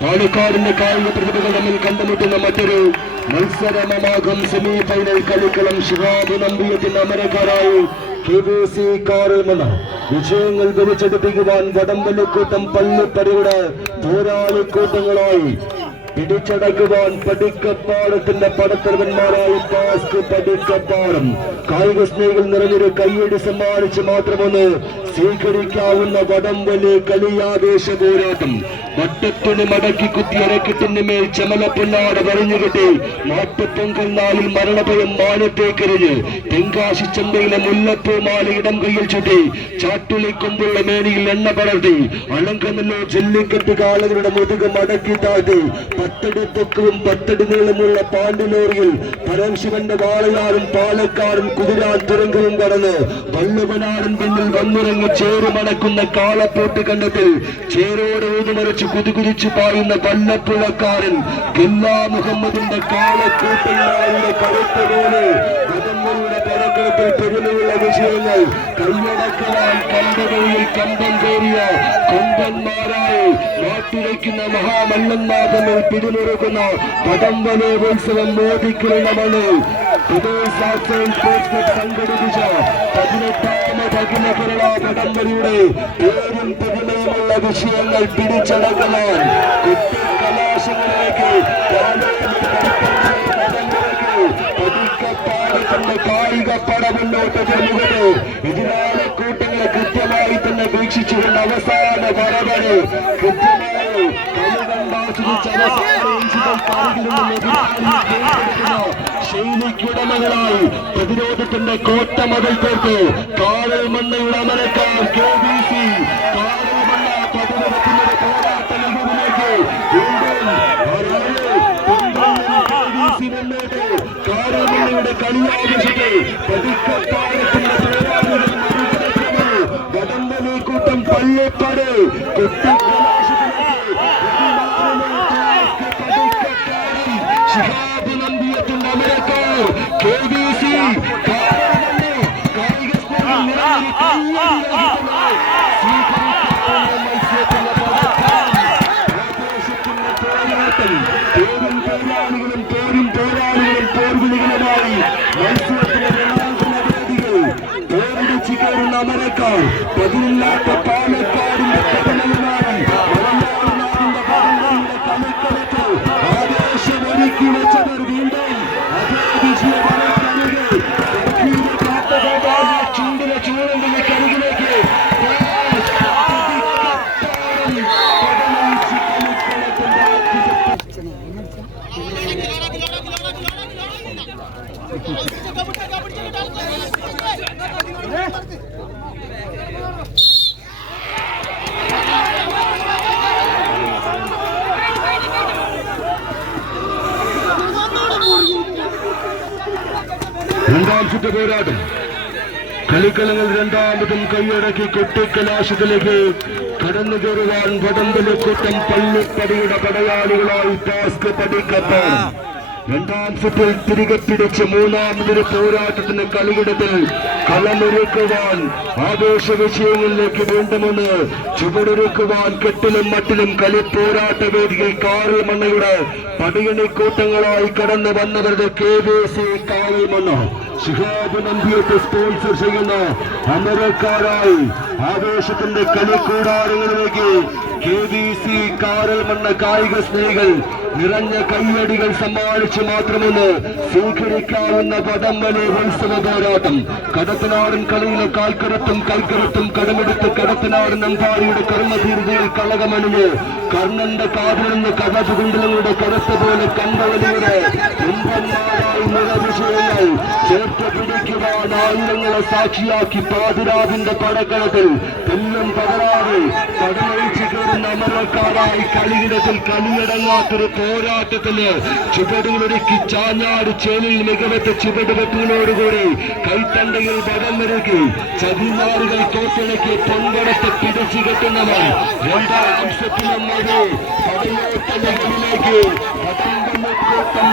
പാലക്കാടിന്റെ കായിക പ്രതിഭകൾ തമ്മിൽ കണ്ടുമുട്ടുന്ന മറ്റൊരു മത്സരമാകും സെമി ഫൈനൽ കളിക്കളം. ശിഹാബ് നമ്പിയത്തിന്റെ അമരക്കാരായി KBC കാറൽമണ്ണ വിജയങ്ങൾ വിളിച്ചെടുപ്പിക്കുവാൻ വടംവലിക്കൂട്ടം പള്ളിപ്പടിയുടെ പോരാളിക്കൂട്ടങ്ങളായി പിടിച്ചടക്കുവാൻ പടിക്കപ്പാടത്തിന്റെ പടത്തലവന്മാരായി ടാസ്ക് പടിക്കപ്പാടം. കായിക സ്നേഹികൾ നിറഞ്ഞൊരു കയ്യടി സമ്മാനിച്ച് മാത്രമൊന്ന് സ്വീകരിക്കാവുന്ന വടംവലി കളിയാവേശ പോരാട്ടം. വട്ടത്തിന് മടക്കി കുത്തി അരക്കെട്ടിന് മേൽ ചമലപ്പൊന്നാട വരഞ്ഞുകെട്ടി മാട്ടുപൊങ്കൽ നാളിൽ മരണഭയം മാനത്തേക്കെറിഞ്ഞ് തെങ്കാശി ചന്തയിലെ മുല്ലപ്പൂ മാല ഇടം കയ്യിൽ ചുറ്റി ചാട്ടുളിക്കൊമ്പുള്ള മേനിയിൽ എണ്ണ പടർത്തി അളങ്കനല്ലോ ജല്ലിക്കെട്ട് കാളുകളുടെ മുതുക മടക്കി താഴ്ത്തി 10 അടി പൊക്കവും 10 അടി നീളമുള്ള പാണ്ഡ്യലോറിയിൽ പരംശിവന്റെ വാളയാറും പാലക്കാടും കുതിരാൻ തുരങ്കവും കടന്ന് വല്ലവനാടൻ പിന്നിൽ വന്നിറങ്ങി ചേരുമണക്കുന്ന കാളപ്പോട്ട് കണ്ടത്തിൽ ചേരോട് ഊതുമറിച്ച് കുതികുതിച്ചു പായുന്ന വല്ലപ്പുഴക്കാരൻ ഗല്ലാ മുഹമ്മദിന്റെ കാളക്കൂട്ടങ്ങളുടെ കരുത്ത പോലെ വടംവലിയുടെ പടക്കളത്തിൽ പെരുമയുള്ള വിജയങ്ങൾ കൈയടക്കുവാൻ കമ്പകളിൽ കമ്പം കയറിയ കൊമ്പന്മാരായി മാറ്റിവയ്ക്കുന്ന മഹാമല്ലന്മാതമ്മിൽ പിടിമുറുക്കുന്ന വടംവലി ഉത്സവം മോദിക്കുന്ന മണ്ണിൽ സംഘടിപ്പിച്ച 18ാമത് അഖില കേരള വടംവലിയുടെ പേരും പെരുമയുമുള്ള വിഷയങ്ങൾ പിടിച്ചടക്കുവാൻ കുട്ടിക്കലാശങ്ങളിലേക്ക് പടിക്കപ്പാടത്തിന്റെ കായിക പട മുന്നോട്ട് ചെല്ലുന്നത് എതിരാളി കൂട്ടങ്ങളെ കൃത്യമായി തന്നെ വീക്ഷിച്ചുകൊണ്ട് അവസാന വരവന് കൃത്യമായി ശൈലിക്കുടമകളായി പ്രതിരോധത്തിന്റെ കോട്ട മതിൽ തീർത്ത് കാറൽമണ്ണയുടെ അമരക്കാർ KBC കാറൽമണ്ണ പ്രതിരോധത്തിന്റെ പോരാട്ട ലഘുവിലേക്ക് വീണ്ടും മുന്നോട്ട് കാറൽമണ്ണയുടെ കളിയാഘോഷത്തെ പതിക്കപ്പാടത്തിന്റെ വടംവലി കൂട്ടം പള്ളിപ്പാട് ശിഹാബ് നമ്പിയത്തിന്റെ അമരക്കാർ KBC കായിക പോരാളികളും പോർവിളികളുമായി മത്സരത്തിന്റെ വേദികൾ പോരടിച്ചു കയറുന്ന അമരക്കാർ പതിനില്ലാത്ത പാലക്കാടിന്റെ പതനവുമായി മലയാളനാടിന്റെ പടങ്ങളുടെ കളിക്കളത്തിൽ ആവേശമൊരുക്കി വെച്ചവർ വീണ്ടും അതേ വിജയപരക്കണികൾ ചൂണ്ടിലെ ചൂടിന്റെ കരികിലേക്ക് രണ്ടാം ചുറ്റ പോരാട്ടം കളിക്കളങ്ങൾ രണ്ടാമതും കൈയടക്കി കൊട്ടിക്കലാശത്തിലേക്ക് കടന്നു കയറുവാൻ വടംവലിക്കൂട്ടം പള്ളിപ്പടിയുടെ പടയാളികളായി ടാസ്ക് പടിക്കപ്പാടം. രണ്ടാം സെറ്റിൽ തിരികെ പിടിച്ച് മൂന്നാമതൊരു പോരാട്ടത്തിന് കളിയിടത്തിൽ കളമൊരുക്കുവാൻ ആവേശ വിഷയങ്ങളിലേക്ക് വീണ്ടുമൊന്ന് ചുവടൊരുക്കുവാൻ കെട്ടിലും മട്ടിലും കളിപ്പോരാട്ട വേദിയിൽ കാറൽമണ്ണയുടെ പടിയണിക്കൂട്ടങ്ങളായി കടന്നു വന്നവരുടെ KBC കാറൽമണ്ണ ശിഹാബ് നമ്പിയത്തെ സ്പോൺസർ ചെയ്യുന്ന അമരക്കാരായി ആവേശത്തിന്റെ കളിക്കൂടാരങ്ങളിലേക്ക് KBC കാറൽമണ്ണ കായിക സ്നേഹികൾ നിറഞ്ഞ കയ്യടികൾ സമ്മാനിച്ച് മാത്രമൊന്ന് സ്വീകരിക്കാവുന്ന വടംവലി ഉത്സവ പോരാട്ടം. കടത്തനാടൻ കളിയിലെ കാൽക്കരുത്തും കൽക്കരുത്തും കടമെടുത്ത് കടത്തനാടൻ അമ്പാടിയുടെ കർമ്മധീരതയിൽ കളകമണിഞ്ഞ് കർണന്റെ കാതിൽ നിന്ന് കഥകുണ്ടലങ്ങളുടെ കരുത്ത പോലെ കമ്പവലിയുടെ കുംഭന്മാരായി നിറവിഷയങ്ങൾ ചേർത്ത് പിടിക്കുവാൻ ആയിരങ്ങളെ സാക്ഷിയാക്കി പാതിരാവിന്റെ പടക്കളത്തിൽ തെല്ലും പകരാതെ കടമഴിച്ചു കയറുന്ന അമരക്കാരായി കളിയിടത്തിൽ കളിയടങ്ങാത്തൊരു പോരാട്ടത്തിന് ചുവടുകളൊരുക്കി ചാഞ്ഞാട് ചേലിൽ മികവറ്റ ചുവടുവെട്ടിനോടുകൂടി കൈത്തണ്ടയിൽ വടംവരുക്കി ചതിമാറുകൾ കോട്ടിണക്കി പൊൻകടത്ത് പിടിച്ചു കെട്ടുന്നവർ രണ്ടാം സെറ്റിലും പടയോട്ട മുകളിലേക്ക് വടംവലിക്കൂട്ടം